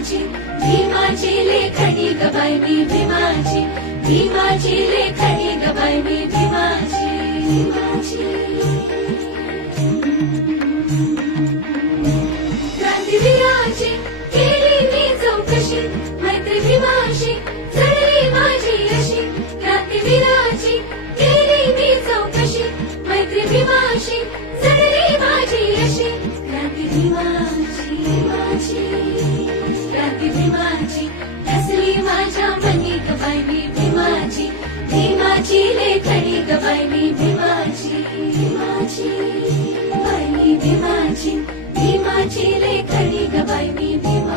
भीमाची भीमाची लेखणी ग बाई मी भीमाची भीमाची लेखणी ग बाई मी भीमाची क्रांतिवीराची केली मी चौकशी मैत्री भीमाशी जडली माझी अशी क्रांतिवीराची केली मी चौकशी मैत्री भीमाशी जडली माझी अशी क्रांती भीमाची क्रांती भीमाची असली माझ्या मनी ग बाई मी भीमाची भीमाची लेखणी ग बाई मी भीमाची बाई मी भीमाची भीमाची लेखणी ग बाई मी भीमाची